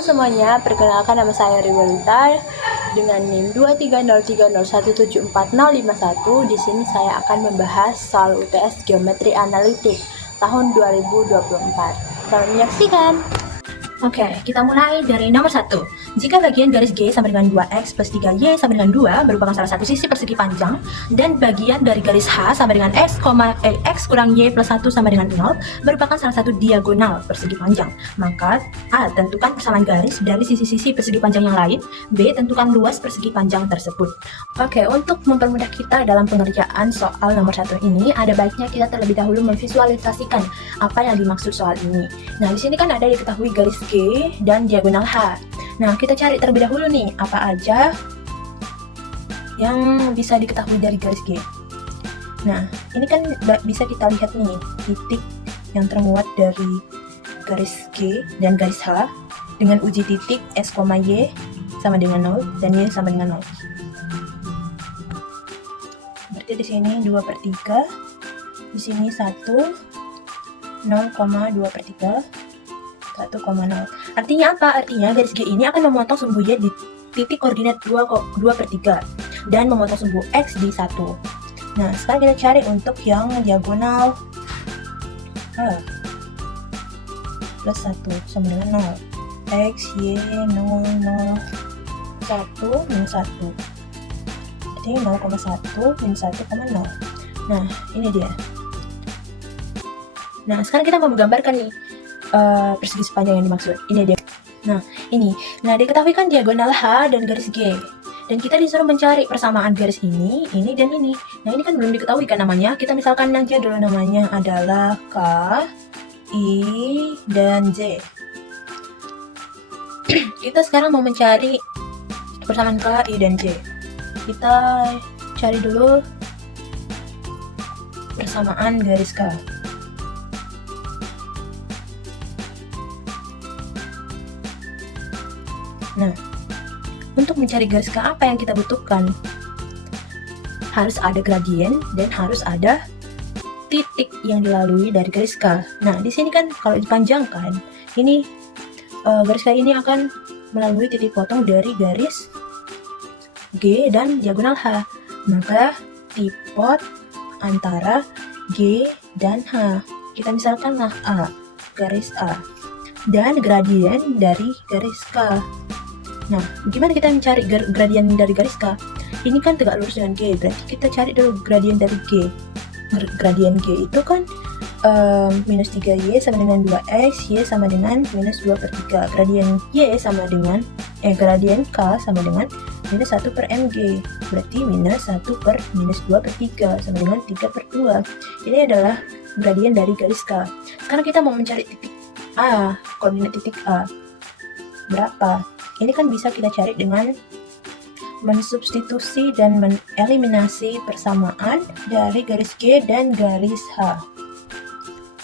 Halo semuanya, perkenalkan nama saya Riwalita dengan NIM 23030174051. Di sini saya akan membahas soal UTS Geometri Analitik tahun 2024. Selamat menyaksikan. Oke, kita mulai dari nomor 1. Jika bagian garis G sama dengan 2x plus 3y sama dengan 2 merupakan salah satu sisi persegi panjang, dan bagian dari garis H sama dengan x kurang y plus 1 sama dengan 0 merupakan salah satu diagonal persegi panjang, maka A. Tentukan persamaan garis dari sisi-sisi persegi panjang yang lain. B. Tentukan luas persegi panjang tersebut. Oke, untuk mempermudah kita dalam pengerjaan soal nomor 1 ini, ada baiknya kita terlebih dahulu memvisualisasikan apa yang dimaksud soal ini. Nah, di sini kan ada diketahui garis G dan diagonal H. Nah, kita cari terlebih dahulu nih, apa aja yang bisa diketahui dari garis G. Nah, ini kan bisa kita lihat nih, titik yang termuat dari garis G dan garis H dengan uji titik x, y sama dengan 0 dan y sama dengan 0. Berarti di sini 2/3, di sini 1, 0,2/3, 1,0. Artinya apa? Artinya garis G ini akan memotong sumbu Y di titik koordinat 2/3 dan memotong sumbu X di 1. Nah, sekarang kita cari untuk yang diagonal plus 1 sama dengan 0. X, Y, 0, 0, 1, minus 1. Jadi 0,1 minus 1,0. Nah, ini dia. Nah, sekarang kita mau menggambarkan nih persegi sepanjang yang dimaksud. Ini dia. Nah, ini. Nah, diketahui kan diagonal H dan garis G. Dan kita disuruh mencari persamaan garis ini, dan ini. Nah, ini kan belum diketahui kan namanya. Kita misalkan aja dulu namanya adalah K, I, dan J. Kita sekarang mau mencari persamaan K, I, dan J. Kita cari dulu persamaan garis K. Nah, untuk mencari garis K, apa yang kita butuhkan? Harus ada gradien dan harus ada titik yang dilalui dari garis K. Nah, di sini kan kalau dipanjangkan, ini garis K ini akan melalui titik potong dari garis G dan diagonal H. Maka tipot antara G dan H. Kita misalkan A, garis A. Dan gradien dari garis K. Nah, gimana kita mencari gradien dari garis K? Ini kan tegak lurus dengan G, berarti kita cari dulu gradien dari G. Gradien G itu kan minus 3Y sama dengan 2X, Y sama dengan minus 2/3. Gradien Y sama dengan, gradien K sama dengan minus 1/mg. Berarti minus 1/minus 2/3 sama dengan 3/2. Ini adalah gradien dari garis K. Sekarang kita mau mencari titik A, koordinat titik A. Berapa? Ini kan bisa kita cari dengan mensubstitusi dan mengeliminasi persamaan dari garis G dan garis H.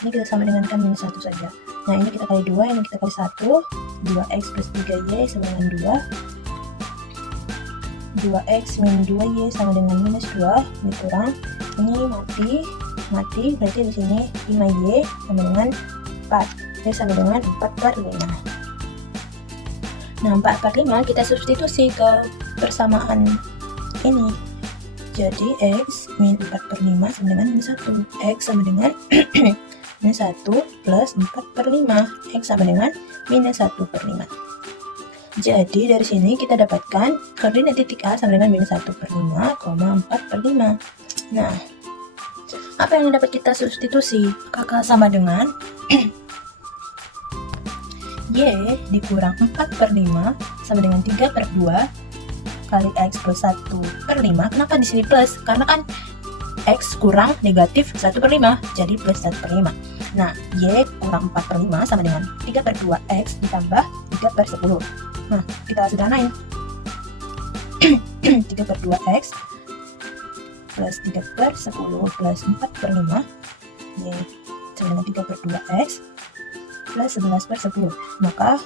Ini kita sama dengan kan minus 1 saja. Nah, ini kita kali 2, ini kita kali 1. 2x plus 3y sama dengan 2. 2x min 2y sama dengan minus 2. Ini kurang. Ini mati. Berarti di sini 5y sama dengan 4. Ini sama dengan 4/5. Nah, 4/5 kita substitusi ke persamaan ini. Jadi X min 4/5 sama dengan minus 1. X sama dengan minus 1 plus 4/5. X sama dengan minus 1/5. Jadi dari sini kita dapatkan koordinat titik A sama dengan minus 1/5, 4/5. Nah, apa yang dapat kita substitusi? Kakak sama dengan Y dikurang 4/5 sama dengan 3/2 kali X plus 1/5. Kenapa di sini plus? Karena kan X kurang negatif 1/5, jadi plus 1/5. Nah, Y kurang 4/5 sama dengan 3/2 X ditambah 3/10. Nah, kita sederhanain. 3/2 X plus 3/10 plus 4/5, Y sama dengan 3/2 X plus 11/10. Maka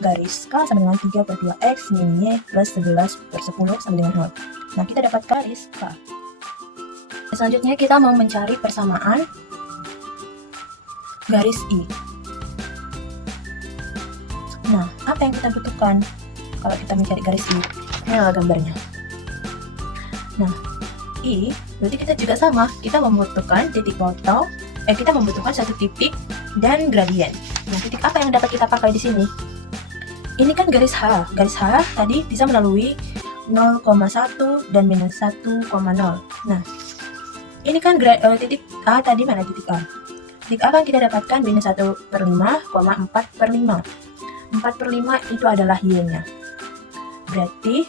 garis K sama dengan 3/2 X min Y plus 11/10 sama dengan 0. Nah, kita dapat garis K. Selanjutnya kita mau mencari persamaan garis I. Nah, apa yang kita butuhkan kalau kita mencari garis I. Ini adalah gambarnya. Nah, I berarti kita juga sama, kita membutuhkan titik potong, kita membutuhkan satu titik dan gradien. Nah, titik apa yang dapat kita pakai di sini? Ini kan garis H. Garis H tadi bisa melalui 0,1 dan minus 1,0. Nah, ini kan titik A tadi, mana titik A? Titik A kan kita dapatkan minus 1/5, 4/5. 4/5 itu adalah Y-nya. Berarti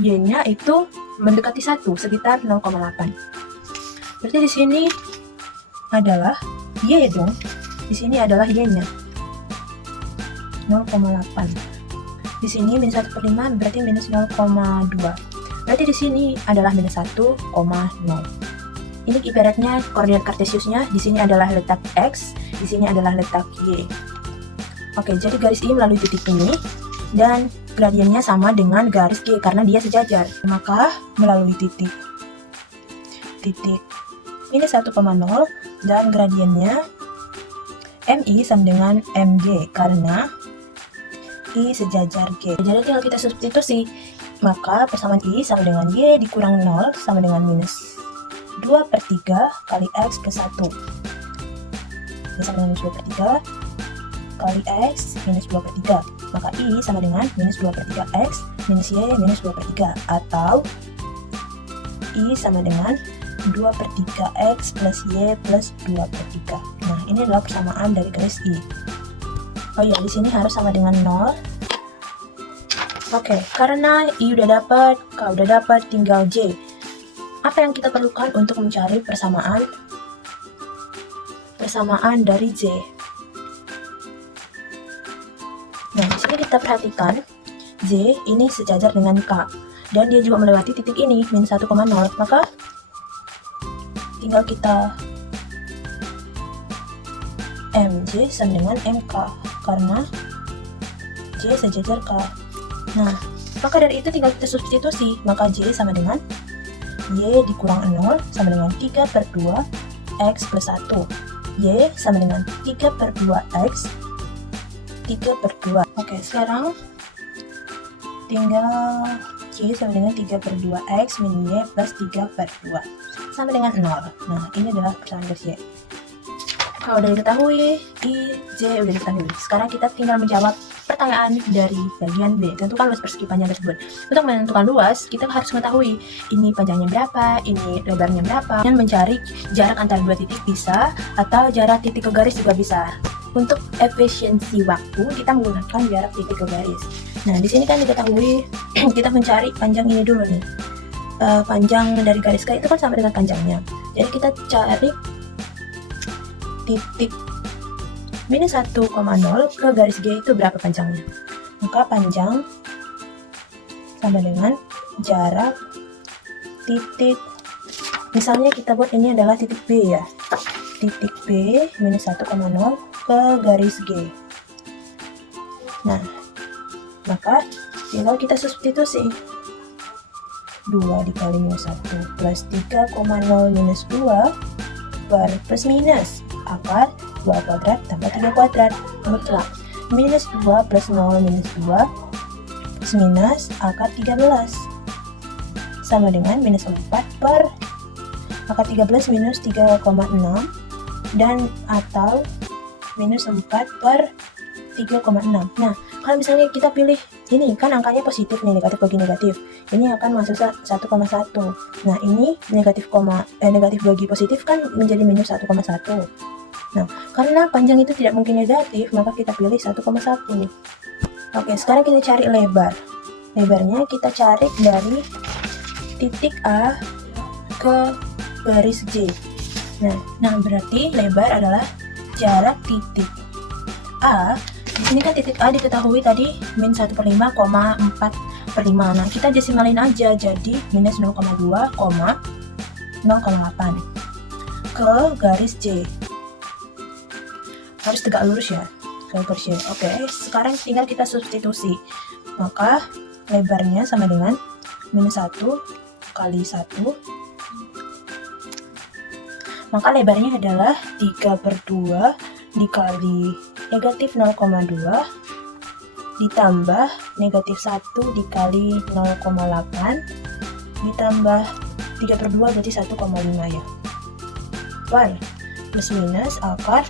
Y-nya itu mendekati 1, sekitar 0,8. Berarti di sini adalah Y dong. Di sini adalah Y-nya. 0,8. Di sini minus 1/5 berarti minus 0,2. Berarti di sini adalah minus 1,0. Ini ibaratnya koordinat kartesiusnya, di sini adalah letak X, di sini adalah letak Y. Oke, jadi garis I melalui titik ini, dan gradiennya sama dengan garis G karena dia sejajar. Maka melalui titik minus 1,0 dan gradiennya MI sama dengan MG karena I sejajar G. Jadi tinggal kita substitusi, maka persamaan I sama dengan Y dikurang 0 sama dengan minus 2/3 kali X ke 1. Ini sama dengan minus 2/3 kali X minus 2/3. Maka I sama dengan minus 2/3 X minus Y minus 2/3. Atau I sama dengan 2/3 X plus Y plus 2/3. Nah, ini adalah persamaan dari garis I. Oh iya, di sini harus sama dengan 0. Oke, karena I udah dapat, K udah dapat, tinggal J. Apa yang kita perlukan untuk mencari persamaan dari J? Nah, di sini kita perhatikan J ini sejajar dengan K dan dia juga melewati titik ini minus 1,0. Maka tinggal kita MJ sama dengan MK karena J sejajar K. Nah, maka dari itu tinggal kita substitusi, maka J sama dengan Y dikurang 0 sama dengan 3/2 X plus 1. Y sama dengan 3/2 X 3/2. Oke, sekarang tinggal Y sama dengan 3/2 X min Y plus 3/2 sama dengan 0. Nah, ini adalah persamaan garis Y. Kalau udah diketahui, I, J udah diketahui. Sekarang kita tinggal menjawab pertanyaan dari bagian B. Tentukan luas persegi panjang tersebut. Untuk menentukan luas, kita harus mengetahui ini panjangnya berapa, ini lebarnya berapa. Dan mencari jarak antara dua titik bisa, atau jarak titik ke garis juga bisa. Untuk efisiensi waktu, kita menggunakan jarak titik ke garis. Nah, di sini kan diketahui kita mencari panjang ini dulu nih. Panjang dari garis K itu kan sama dengan panjangnya. Jadi kita cari titik minus 1,0 ke garis G itu berapa panjangnya. Maka panjang sama dengan jarak titik, misalnya kita buat ini adalah titik B ya, titik B minus 1,0 ke garis G. Nah, maka tinggal kita substitusi 2 dikali minus 1 plus 3,0 minus 2 per plus minus akar 2 kuadrat tambah 3 kuadrat mutlak minus 2 plus 0 minus 2 plus minus akar 13 sama dengan minus 4 per akar 13 minus 3,6 dan atau minus 4 per 3,6. Nah, kalau misalnya kita pilih ini kan angkanya positif nih, negatif bagi negatif, ini akan masuk 1,1. Nah, ini negatif bagi positif kan menjadi minus 1,1. Nah, karena panjang itu tidak mungkin negatif, maka kita pilih 1,1. Oke, sekarang kita cari lebar. Lebarnya kita cari dari titik A ke garis G. Nah, berarti lebar adalah jarak titik A. Di sini kan titik A diketahui tadi min 1/5, 4/5. Nah, kita desimalin aja jadi minus 0,2,08 ke garis J. Harus tegak lurus ya, ke garis J. Oke, sekarang tinggal kita substitusi. Maka lebarnya sama dengan minus 1 kali 1. Maka lebarnya adalah 3/2 dikali negatif 0,2 ditambah negatif 1 dikali 0,8 ditambah 3/2 berarti 1,5 ya. Y plus minus akar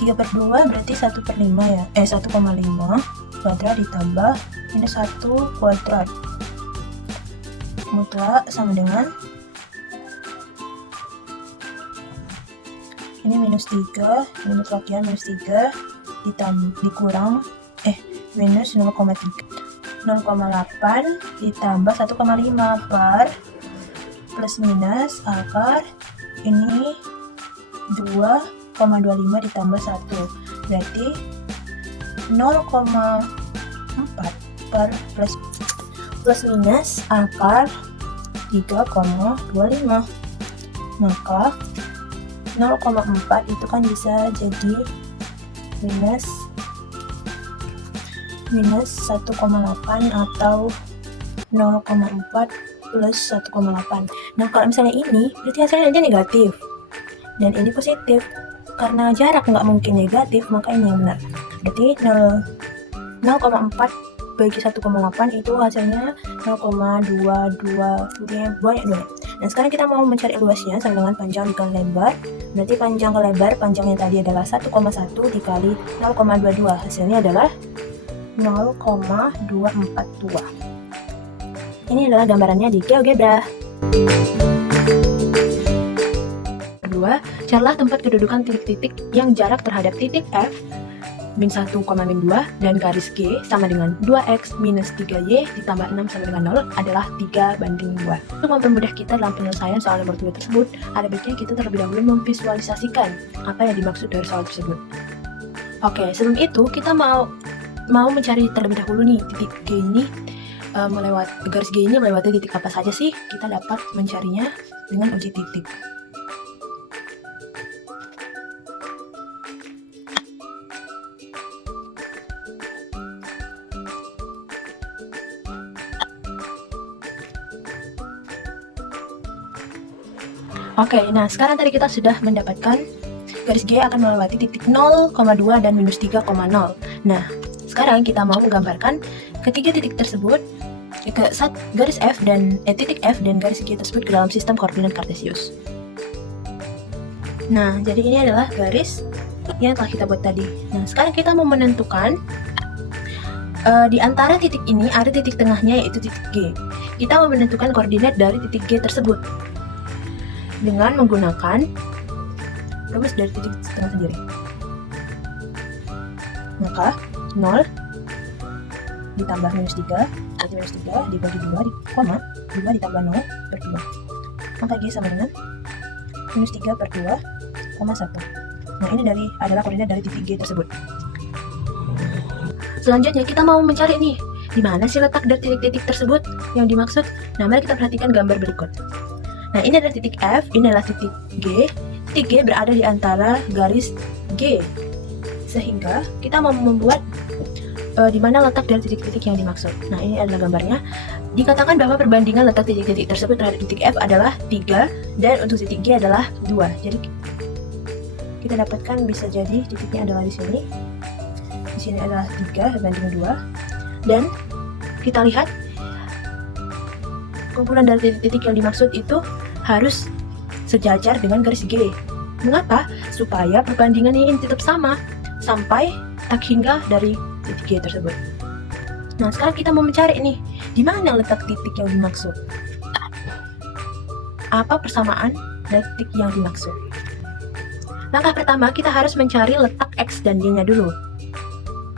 3/2 berarti 1/5 ya. 1,5 kuadrat ditambah minus 1 kuadrat. Mutlak sama dengan ini minus 3, ini mutlakian minus 3 dikurang minus 0,8 ditambah 1,5 per plus minus akar ini 2,25 ditambah 1 berarti 0,4 per plus minus akar 3,25, maka 0,4 itu kan bisa jadi minus 1,8 atau 0,4 plus 1,8. Nah kalau misalnya ini berarti hasilnya nanti negatif dan ini positif. Karena jarak nggak mungkin negatif, maka ini yang benar. Berarti 0,4 bagi 1,8 itu hasilnya 0,22, banyak dong. Dan sekarang kita mau mencari luasnya sama dengan panjang dikali lebar. Berarti panjang ke lebar, panjang yang tadi adalah 1,1 dikali 0,22. Hasilnya adalah 0,242. Ini adalah gambarannya di GeoGebra. Kedua, carilah tempat kedudukan titik-titik yang jarak terhadap titik F min 1, min 2 dan garis G sama dengan 2x minus 3y ditambah 6 sama dengan 0 adalah 3/2. Untuk mempermudah kita dalam penyelesaian soal nomor 2 tersebut, ada baiknya kita terlebih dahulu memvisualisasikan apa yang dimaksud dari soal tersebut. Oke, sebelum itu kita mau mencari terlebih dahulu nih titik G ini, garis G ini melewati titik apa saja sih? Kita dapat mencarinya dengan uji titik. Oke, nah sekarang tadi kita sudah mendapatkan garis G akan melewati titik 0,2 dan minus 3,0. Nah, sekarang kita mau menggambarkan ketiga titik tersebut garis F dan titik F dan garis G tersebut ke dalam sistem koordinat Kartesius. Nah, jadi ini adalah garis yang telah kita buat tadi. Nah, sekarang kita mau menentukan di antara titik ini ada titik tengahnya yaitu titik G. Kita mau menentukan koordinat dari titik G tersebut dengan menggunakan rumus dari titik tengah sendiri. Maka 0 ditambah minus 3, berarti minus 3 dibagi 2, koma 2 ditambah 0 per 2. Maka G sama dengan minus 3 per 2, koma 1. Nah ini adalah koordinat dari titik G tersebut. Selanjutnya kita mau mencari nih, di mana sih letak dari titik-titik tersebut yang dimaksud. Nah mari kita perhatikan gambar berikut. Nah ini adalah titik F, ini adalah titik G. Titik G berada di antara garis G, sehingga kita mau membuat di mana letak dari titik-titik yang dimaksud. Nah ini adalah gambarnya. Dikatakan bahwa perbandingan letak titik-titik tersebut terhadap titik F adalah 3 dan untuk titik G adalah 2. Jadi kita dapatkan bisa jadi titiknya adalah di sini. Di sini adalah 3 banding 2. Dan kita lihat kumpulan dari titik-titik yang dimaksud itu harus sejajar dengan garis G. Mengapa? Supaya perbandingan ini tetap sama sampai tak hingga dari titik G tersebut. Nah, sekarang kita mau mencari nih, di mana letak titik yang dimaksud? Apa persamaan dari titik yang dimaksud? Langkah pertama, kita harus mencari letak X dan Y-nya dulu.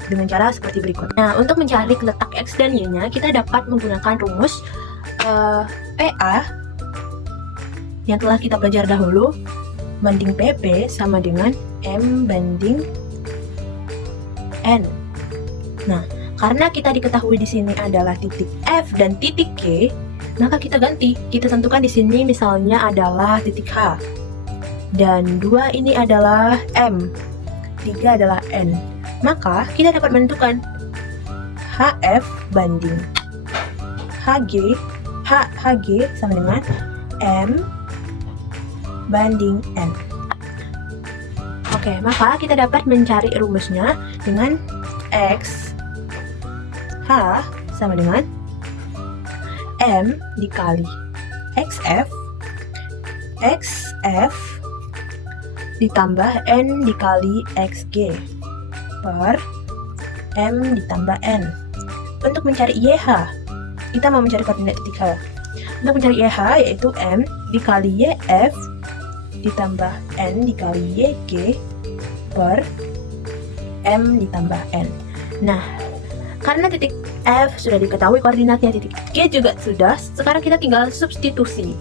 Dengan cara seperti berikut. Nah, untuk mencari letak X dan Y-nya, kita dapat menggunakan rumus PA yang telah kita pelajari dahulu, banding PP sama dengan M banding N. Nah, karena kita diketahui di sini adalah titik F dan titik G, maka kita ganti. Kita tentukan di sini misalnya adalah titik H. Dan 2 ini adalah M. 3 adalah N. Maka kita dapat menentukan HF banding HG sama dengan M banding N. Oke, maka kita dapat mencari rumusnya dengan X H sama dengan M dikali XF ditambah N dikali XG per M ditambah N. Untuk mencari YH, kita mau mencari koordinat titik H. Untuk mencari YH yaitu M dikali YF ditambah N dikali YG per M ditambah N. Nah, karena titik F sudah diketahui koordinatnya, titik G juga sudah, sekarang kita tinggal substitusi.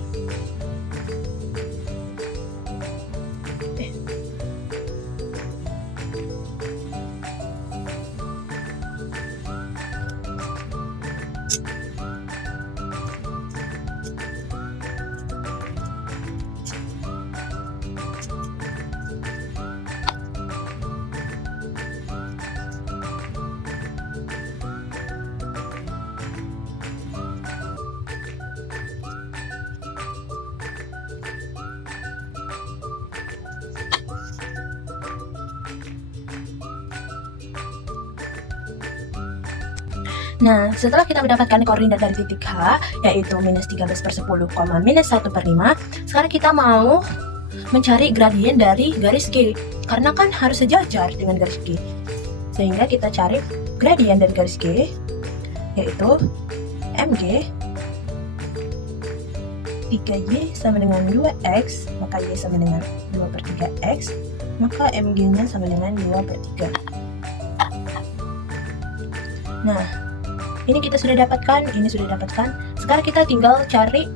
Nah, setelah kita mendapatkan koordinat dari titik H, yaitu minus 13 per 10, minus 1 per 5, sekarang kita mau mencari gradien dari garis G, karena kan harus sejajar dengan garis G. Sehingga kita cari gradien dari garis G, yaitu MG 3Y sama dengan 2X, maka Y sama dengan 2 per 3X, maka MG-nya sama dengan 2 per 3. Nah, ini kita sudah dapatkan, ini sudah dapatkan. Sekarang kita tinggal cari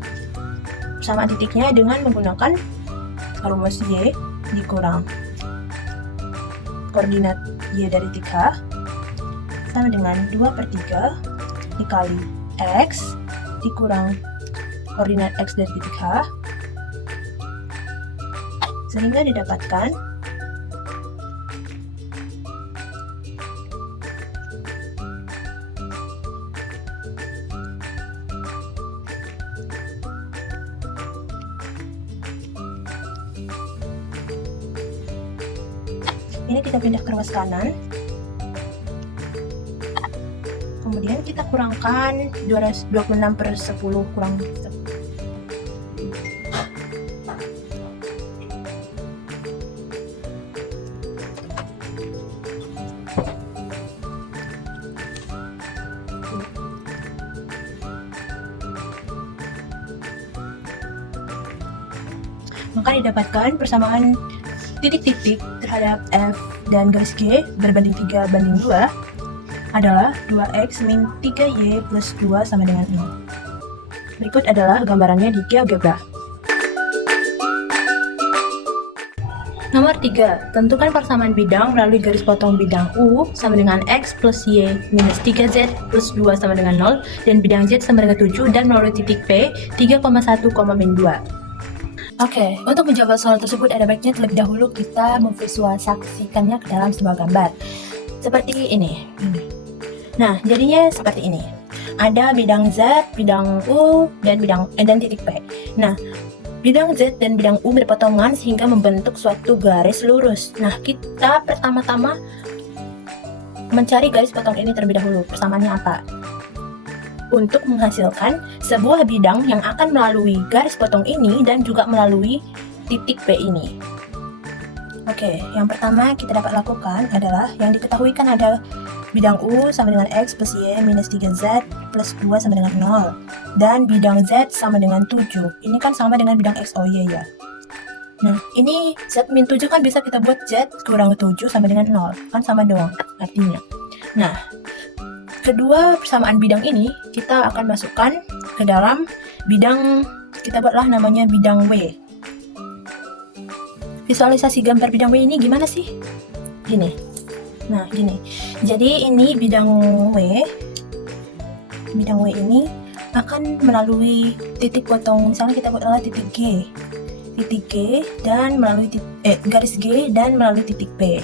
persamaan titiknya dengan menggunakan rumus Y dikurang koordinat Y dari titik H sama dengan 2 per 3 dikali X dikurang koordinat X dari titik H, sehingga didapatkan ini kita pindah ke ruas kanan, kemudian kita kurangkan 26 per 10 kurang 10. Maka didapatkan persamaan titik-titik terhadap F dan garis G berbanding 3 banding 2 adalah 2X min 3Y plus 2 sama dengan 0. Berikut adalah gambarannya di GeoGebra. Nomor 3. Tentukan persamaan bidang melalui garis potong bidang U sama dengan X plus Y minus 3Z plus 2 sama dengan 0 dan bidang Z sama dengan 7 dan melalui titik P 3,1, min 2. Oke, untuk menjawab soal tersebut ada baiknya terlebih dahulu kita memvisualisasikannya ke dalam sebuah gambar. Seperti ini. Nah, jadinya seperti ini. Ada bidang Z, bidang U, dan titik P. Nah, bidang Z dan bidang U berpotongan sehingga membentuk suatu garis lurus. Nah, kita pertama-tama mencari garis potong ini terlebih dahulu. Persamaannya apa? Untuk menghasilkan sebuah bidang yang akan melalui garis potong ini dan juga melalui titik P ini. Oke, yang pertama kita dapat lakukan adalah yang diketahui kan ada bidang U sama dengan X plus Y minus 3Z plus 2 sama dengan 0 dan bidang Z sama dengan 7. Ini kan sama dengan bidang X, oh iya ya. Nah, ini Z min 7 kan bisa kita buat Z kurang 7 sama dengan 0, kan sama doang artinya. Nah, kedua persamaan bidang ini kita akan masukkan ke dalam bidang, kita buatlah namanya bidang W. Visualisasi gambar bidang W ini gimana sih? Gini. Nah, gini. Jadi ini bidang W. Bidang W ini akan melalui titik potong, misalnya kita buatlah titik G. Titik G dan melalui garis G dan melalui titik P.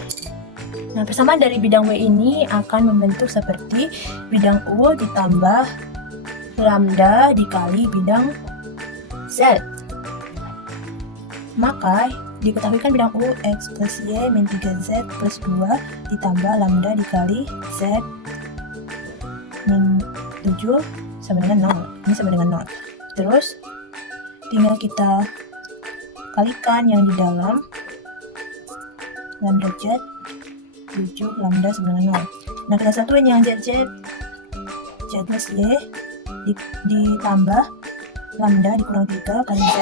Nah, persamaan dari bidang W ini akan membentuk seperti bidang U ditambah lambda dikali bidang Z. Maka diketahui kan bidang U X plus Y min 3Z plus 2 ditambah lambda dikali Z min 7 sama dengan 0. Ini sama dengan 0. Terus tinggal kita kalikan yang di dalam, lambda Z 7 lambda sama dengan 0. Nah, kita satuin yang Z plus Y ditambah lambda dikurang 3 kali Z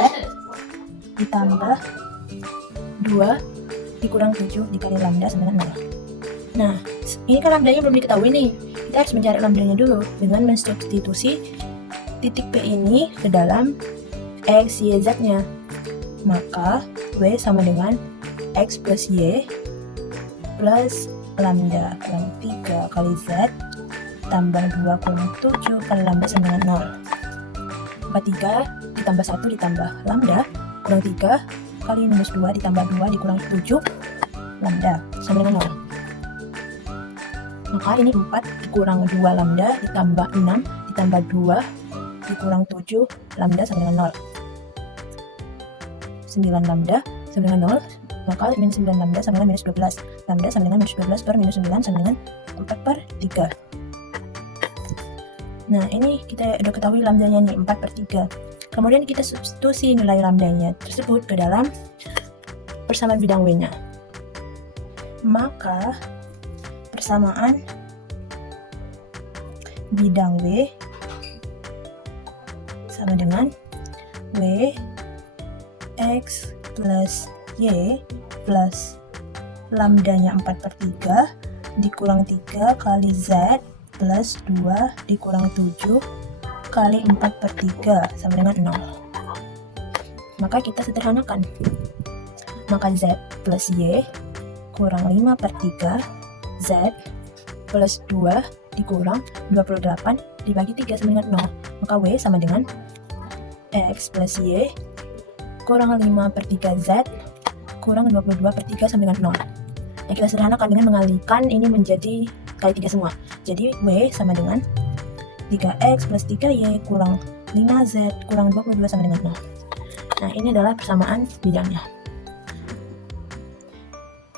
ditambah 2 dikurang 7 dikali lambda sama dengan 0. Nah, ini kan lambdanya belum diketahui nih. Kita harus mencari lambdanya dulu dengan mensubstitusi titik P ini ke dalam X, Y, Z-nya. Maka W sama dengan X plus Y plus lambda kurang 3 kali Z tambah 2 kurang 7 kali lambda sama dengan 0. 43 ditambah 1 ditambah lambda kurang 3 kali minus 2 ditambah 2 dikurang 7 lambda sama dengan 0. Maka ini 4 dikurang 2 lambda ditambah 6 ditambah 2 dikurang 7 lambda sama dengan 0. 9 lambda sama dengan 0. Maka min 9 lambda sama dengan minus 12. Lambda sama dengan minus 12 per minus 9 sama dengan 4 per 3. Nah, ini kita udah ketahui lambdanya nih, 4 per 3. Kemudian kita substitusi nilai lambdanya tersebut ke dalam persamaan bidang W-nya. Maka persamaan bidang W sama dengan W X plus Y plus lambdanya 4 per 3 dikurang 3 kali Z plus 2 dikurang 7 kali 4 per 3 sama dengan 0. Maka kita sederhanakan. Maka Z plus Y kurang 5 per 3 Z plus 2 dikurang 28 dibagi 3 sama dengan 0. Maka W sama dengan X plus Y kurang 5 per 3 Z kurang 22 per 3 sama dengan 0. Nah, kita sederhanakan dengan mengalihkan ini menjadi kali 3 semua. Jadi W sama dengan 3X plus 3Y kurang 5Z kurang 22 sama dengan 0. Nah, ini adalah persamaan bidangnya.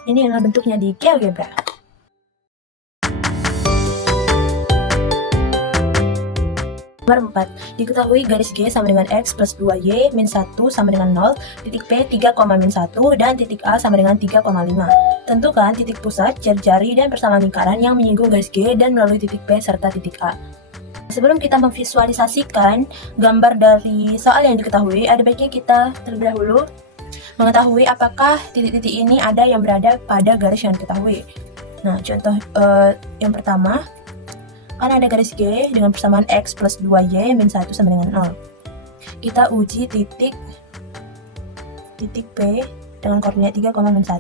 Ini adalah bentuknya di GeoGebra. Nomor 4. Diketahui garis G sama dengan X plus 2Y min 1 sama dengan 0, titik P 3, min 1, dan titik A sama dengan 3,5. Tentukan titik pusat, jari-jari, dan persamaan lingkaran yang menyinggung garis G dan melalui titik P serta titik A. Sebelum kita memvisualisasikan gambar dari soal yang diketahui, ada baiknya kita terlebih dahulu mengetahui apakah titik-titik ini ada yang berada pada garis yang diketahui. Nah, contoh yang pertama, kan ada garis G dengan persamaan X plus 2Y min 1 sama dengan 0. Kita uji titik P dengan koordinat 3, min 1.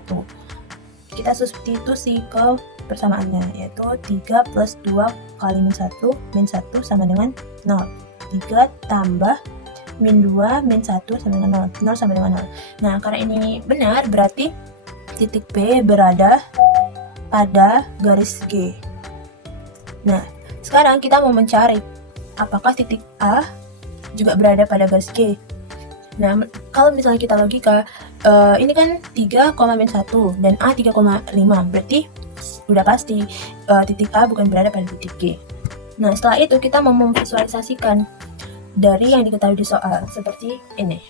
Kita substitusi ke persamaannya, yaitu 3 plus 2 kali min 1 sama dengan 0. 3 tambah min 2 min 1 sama dengan 0. 0 sama dengan 0. Nah, karena ini benar, berarti titik P berada pada garis G. Nah, sekarang kita mau mencari apakah titik A juga berada pada garis G. Nah, kalau misalnya kita logika, ini kan 3, min 1 dan A 3,5, berarti udah pasti titik A bukan berada pada titik G. Nah, setelah itu kita mau memvisualisasikan dari yang diketahui di soal, seperti ini.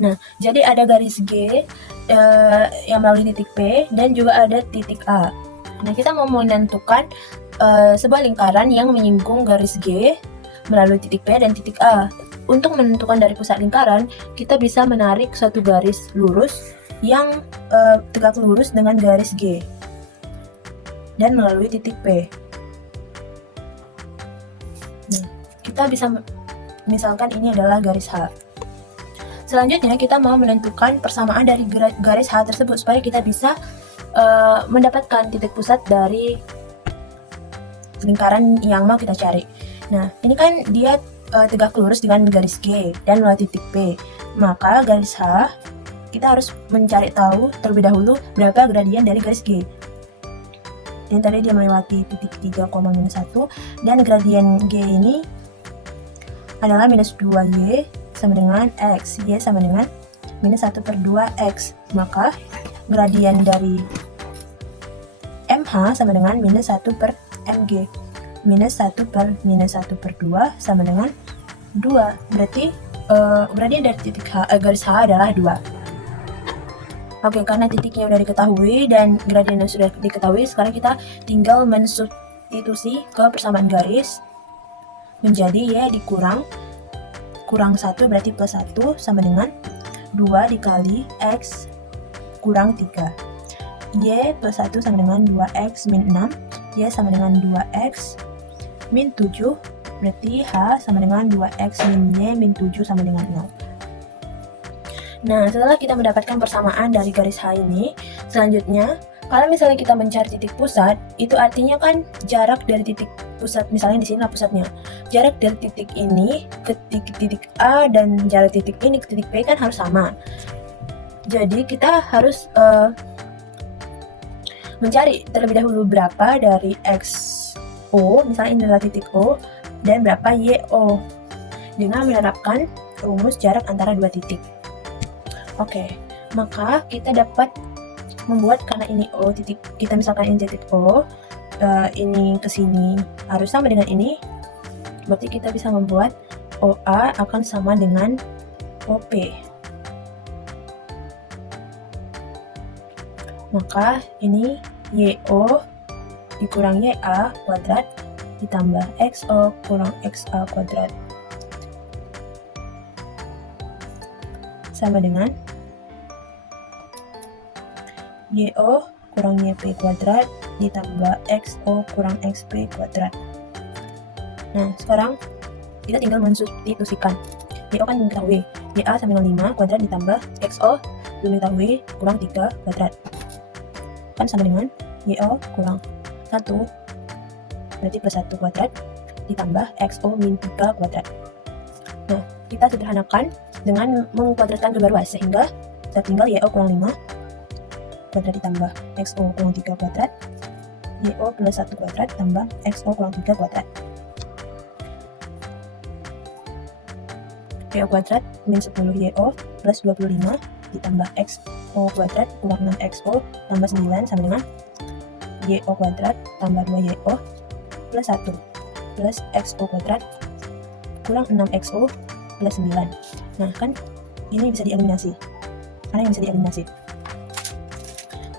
Nah, jadi ada garis G yang melalui titik P dan juga ada titik A. Nah, kita mau menentukan sebuah lingkaran yang menyinggung garis G melalui titik P dan titik A. Untuk menentukan dari pusat lingkaran, kita bisa menarik satu garis lurus yang tegak lurus dengan garis G dan melalui titik P. Nah, kita bisa misalkan ini adalah garis H. Selanjutnya kita mau menentukan persamaan dari garis H tersebut supaya kita bisa mendapatkan titik pusat dari lingkaran yang mau kita cari. Nah, ini kan dia tegak lurus dengan garis G dan melalui titik P. Maka garis H kita harus mencari tahu terlebih dahulu berapa gradien dari garis G. Dan tadi dia melewati titik 3, minus 1, dan gradien G ini adalah minus 2Y sama dengan X, Y sama dengan minus 1 per 2x. Maka gradien dari MH sama dengan minus 1 per MG. Minus 1 per minus 1 per 2 sama dengan 2. Berarti gradien dari titik garis H adalah 2. Oke, karena titiknya sudah diketahui dan gradiennya sudah diketahui, sekarang kita tinggal mensubstitusi ke persamaan garis menjadi Y dikurang 1 berarti plus 1 sama dengan 2 dikali X kurang 3. Y plus 1 sama dengan 2X min 6. Y sama dengan 2X min 7. Berarti H sama dengan 2X min Y min 7 sama dengan 0. Nah, setelah kita mendapatkan persamaan dari garis H ini, selanjutnya, kalau misalnya kita mencari titik pusat, itu artinya kan jarak dari titik pusat, misalnya di sini lah pusatnya. Jarak dari titik ini ke titik A dan jarak titik ini ke titik B kan harus sama. Jadi kita harus mencari terlebih dahulu berapa dari XO, misalnya ini adalah titik O, dan berapa YO, dengan menerapkan rumus jarak antara dua titik. Oke, maka kita dapat membuat, karena ini O titik, kita misalkan ini titik O, ini ke sini harus sama dengan ini, berarti kita bisa membuat OA akan sama dengan OP. Maka ini YO dikurang YA kuadrat ditambah XO kurang XA kuadrat sama dengan YO kurang YP kuadrat ditambah XO kurang XP kuadrat. Nah, sekarang kita tinggal mensubstitusikan. YO kan belum diketahui, YA sama dengan 5 kuadrat ditambah XO belum diketahui kurang 3 kuadrat. Kan sama dengan YO kurang 1 berarti plus 1 kuadrat ditambah XO min 3 kuadrat. Nah, kita sederhanakan dengan mengkuadratkan kedua ruas, sehingga kita tinggal YO kurang 5 kuadrat ditambah XO kurang 3 kuadrat, YO plus 1 kuadrat tambah XO kurang 3 kuadrat. YO kuadrat min 10 YO plus 25 ditambah XO kuadrat kurang 6 XO tambah 9 sama dengan YO kuadrat tambah 2 YO plus 1 plus XO kuadrat kurang 6 XO plus 9. Nah, kan ini bisa dieliminasi. Karena yang bisa dieliminasi.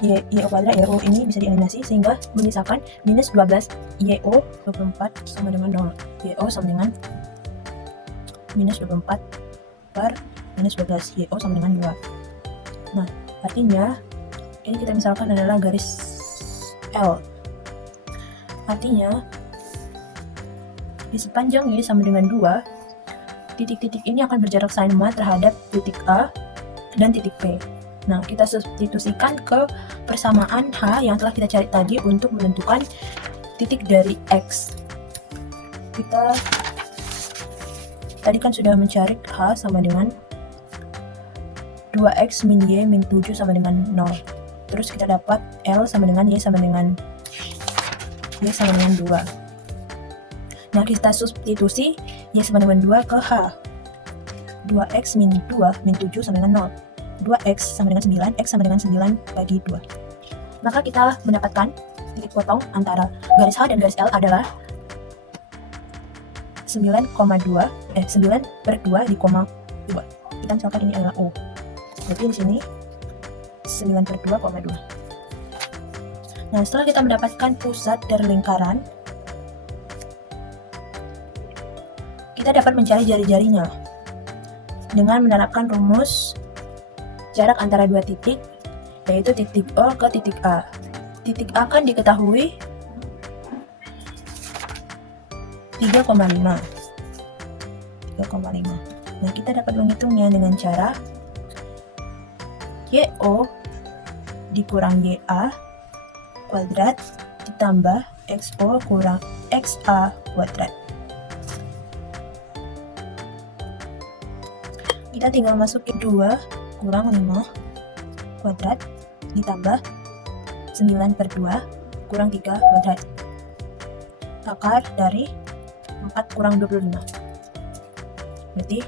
YO kuadrat YO ini bisa dieliminasi sehingga menyisakan minus 12 YO 24 sama dengan 0. YO sama dengan minus 24 per minus 12 YO sama dengan 2. Nah, artinya ini kita misalkan adalah garis L. Artinya di sepanjang Y sama dengan 2, titik-titik ini akan berjarak sama terhadap titik A dan titik P. Nah, kita substitusikan ke persamaan H yang telah kita cari tadi untuk menentukan titik dari X. Kita tadi kan sudah mencari H sama dengan 2X min Y min 7 sama dengan 0. Terus kita dapat L sama dengan Y sama dengan 2. Nah, kita substitusi Y sama dengan 2 ke H. 2X min 2 min 7 sama dengan 0. 2X sama dengan 9, X sama dengan 9 bagi 2. Maka kita mendapatkan titik potong antara garis H dan garis L adalah 9 per 2 di koma 2. Kita misalkan ini adalah O. Jadi di sini 9 per 2,2. Nah, setelah kita mendapatkan pusat dari lingkaran, kita dapat mencari jari-jarinya dengan menerapkan rumus jarak antara dua titik, yaitu titik O ke titik A. Titik A kan diketahui 3,5. Nah, kita dapat menghitungnya dengan cara YO dikurang YA kuadrat ditambah XO kurang XA kuadrat. Kita tinggal masukin 2 kurang 5 kuadrat ditambah 9 per 2 kurang 3 kuadrat. Akar dari 4 kurang 25. Berarti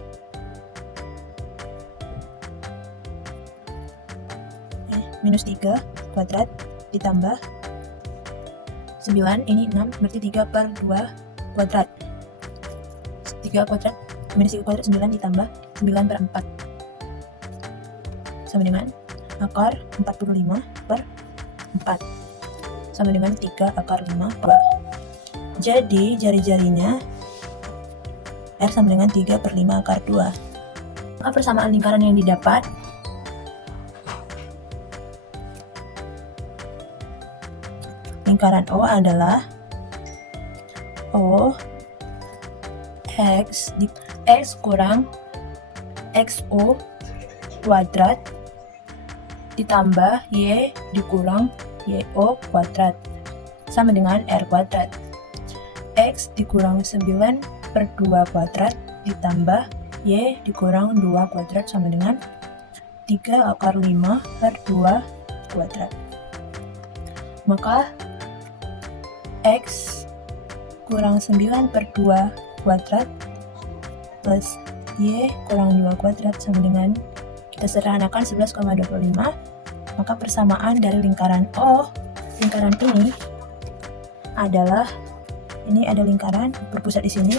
minus 3 kuadrat ditambah 9, ini 6, berarti 3 per 2 kuadrat. 3 kuadrat minus 3 kuadrat 9 ditambah 9 per 4 sama dengan akar 45 per 4 sama dengan 3 akar 5 per 2. Jadi jari-jarinya R sama dengan 3 per 5 akar 2. Maka persamaan lingkaran yang didapat lingkaran O adalah O X kurang XO kuadrat ditambah Y dikurang YO kuadrat sama dengan R kuadrat. X dikurang 9 per 2 kuadrat ditambah Y dikurang 2 kuadrat sama dengan 3 akar 5 per 2 kuadrat. Maka X kurang 9 per 2 kuadrat plus Y kurang 2 kuadrat sama dengan, kita sederhanakan 11,25. Maka persamaan dari lingkaran O, lingkaran ini adalah, ini ada lingkaran berpusat di sini,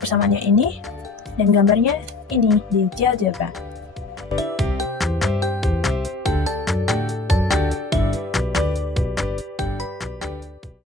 persamaannya ini, dan gambarnya ini di GeoGebra.